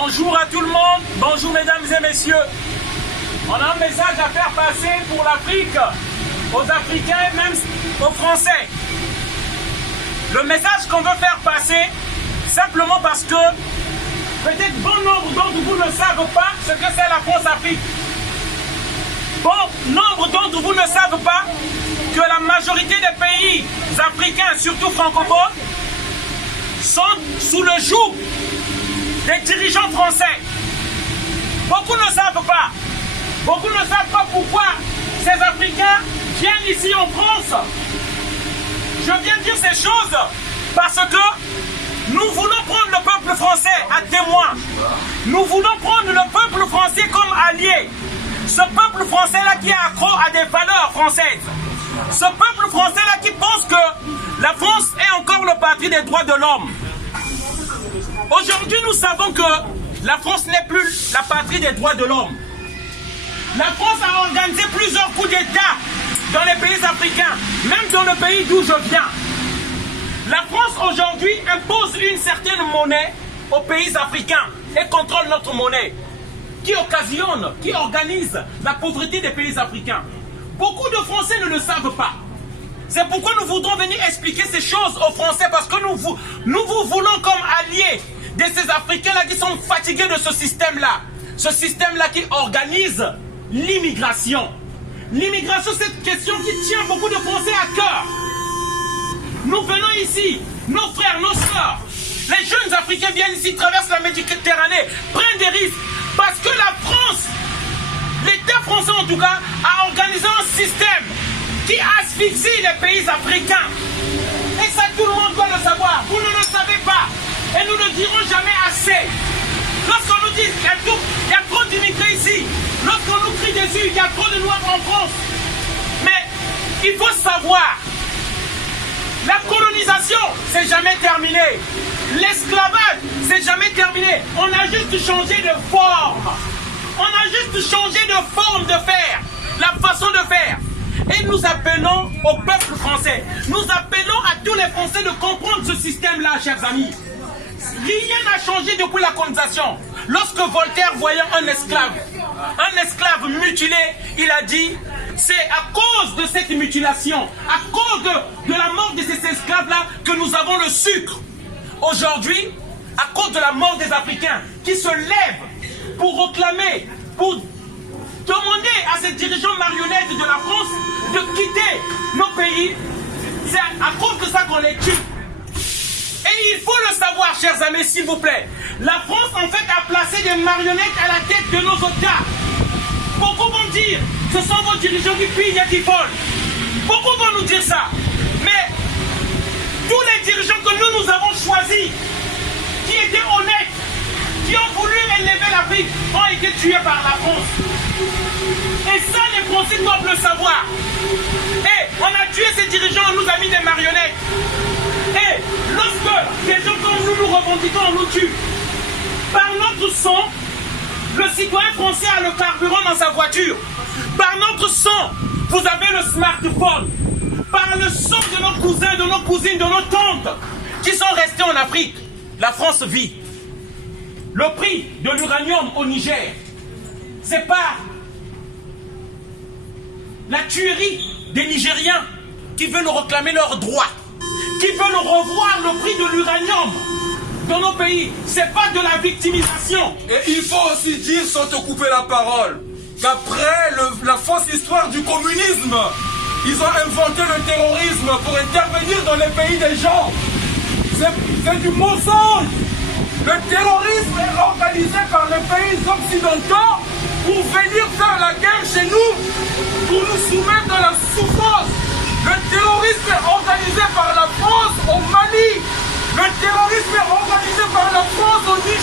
Bonjour à tout le monde, bonjour mesdames et messieurs. On a un message à faire passer pour l'Afrique, aux Africains, même aux Français. Le message qu'on veut faire passer, simplement parce que peut-être bon nombre d'entre vous ne savent pas ce que c'est la France-Afrique. Bon nombre d'entre vous ne savent pas que la majorité des pays africains, surtout francophones, sont sous le joug des dirigeants français. Beaucoup ne savent pas. Beaucoup ne savent pas pourquoi ces Africains viennent ici en France. Je viens dire ces choses parce que nous voulons prendre le peuple français à témoin. Nous voulons prendre le peuple français comme allié. Ce peuple français-là qui est accro à des valeurs françaises. Ce peuple français-là qui pense que la France est encore le patrie des droits de l'homme. Aujourd'hui, nous savons que la France n'est plus la patrie des droits de l'homme. La France a organisé plusieurs coups d'État dans les pays africains, même dans le pays d'où je viens. La France aujourd'hui impose une certaine monnaie aux pays africains et contrôle notre monnaie, qui occasionne, qui organise la pauvreté des pays africains. Beaucoup de Français ne le savent pas. C'est pourquoi nous voudrons venir expliquer ces choses aux Français, parce que nous vous voulons comme alliés de ces Africains-là qui sont fatigués de ce système-là. Ce système-là qui organise l'immigration. L'immigration, c'est une question qui tient beaucoup de Français à cœur. Nous venons ici, nos frères, nos sœurs, les jeunes Africains viennent ici, traversent la Méditerranée, prennent des risques, parce que la France, l'État français en tout cas, a organisé un système qui asphyxie les pays africains. Et ça, tout le monde doit le savoir. Vous ne le savez pas. Et nous ne dirons jamais assez. Lorsqu'on nous dit qu'il y a trop d'immigrés ici, lorsqu'on nous crie dessus, il y a trop de noirs en France. Mais il faut savoir, la colonisation, c'est jamais terminé. L'esclavage, c'est jamais terminé. On a juste changé de forme. On a juste changé de forme de faire, la façon de faire. Et nous appelons au peuple français, nous appelons à tous les Français de comprendre ce système-là, chers amis. Rien n'a changé depuis la colonisation. Lorsque Voltaire voyait un esclave mutilé, il a dit, c'est à cause de cette mutilation, à cause de la mort de ces esclaves-là que nous avons le sucre. Aujourd'hui, à cause de la mort des Africains qui se lèvent pour réclamer, pour demander à ces dirigeants marionnettes de la France de quitter nos pays, c'est à cause de ça qu'on les tue. Et il faut le savoir, chers amis, s'il vous plaît. La France, en fait, a placé des marionnettes à la tête de nos États. Beaucoup vont dire, ce sont vos dirigeants qui pillent et qui volent. Beaucoup vont nous dire ça. Mais tous les dirigeants que nous avons choisis, qui étaient honnêtes, qui ont voulu élever l'Afrique, ont été tués par la France. Et ça, les Français doivent le savoir. Et on a tué ces dirigeants, on nous a mis des marionnettes. Et lorsque des gens comme nous revendiquons, on nous tue. Par notre sang, le citoyen français a le carburant dans sa voiture. Par notre sang, vous avez le smartphone. Par le sang de nos cousins, de nos cousines, de nos tantes qui sont restés en Afrique, la France vit. Le prix de l'uranium au Niger, c'est pas la tuerie des Nigériens qui veulent réclamer leurs droits, qui veulent revoir le prix de l'uranium dans nos pays. C'est pas de la victimisation. Et il faut aussi dire, sans te couper la parole, qu'après la fausse histoire du communisme, ils ont inventé le terrorisme pour intervenir dans les pays des gens. C'est du mensonge. Le terrorisme est organisé par les pays occidentaux pour venir faire la guerre chez nous, pour nous soumettre à la souffrance. Le terrorisme est organisé par la France au Mali. Le terrorisme est organisé par la France au Niger.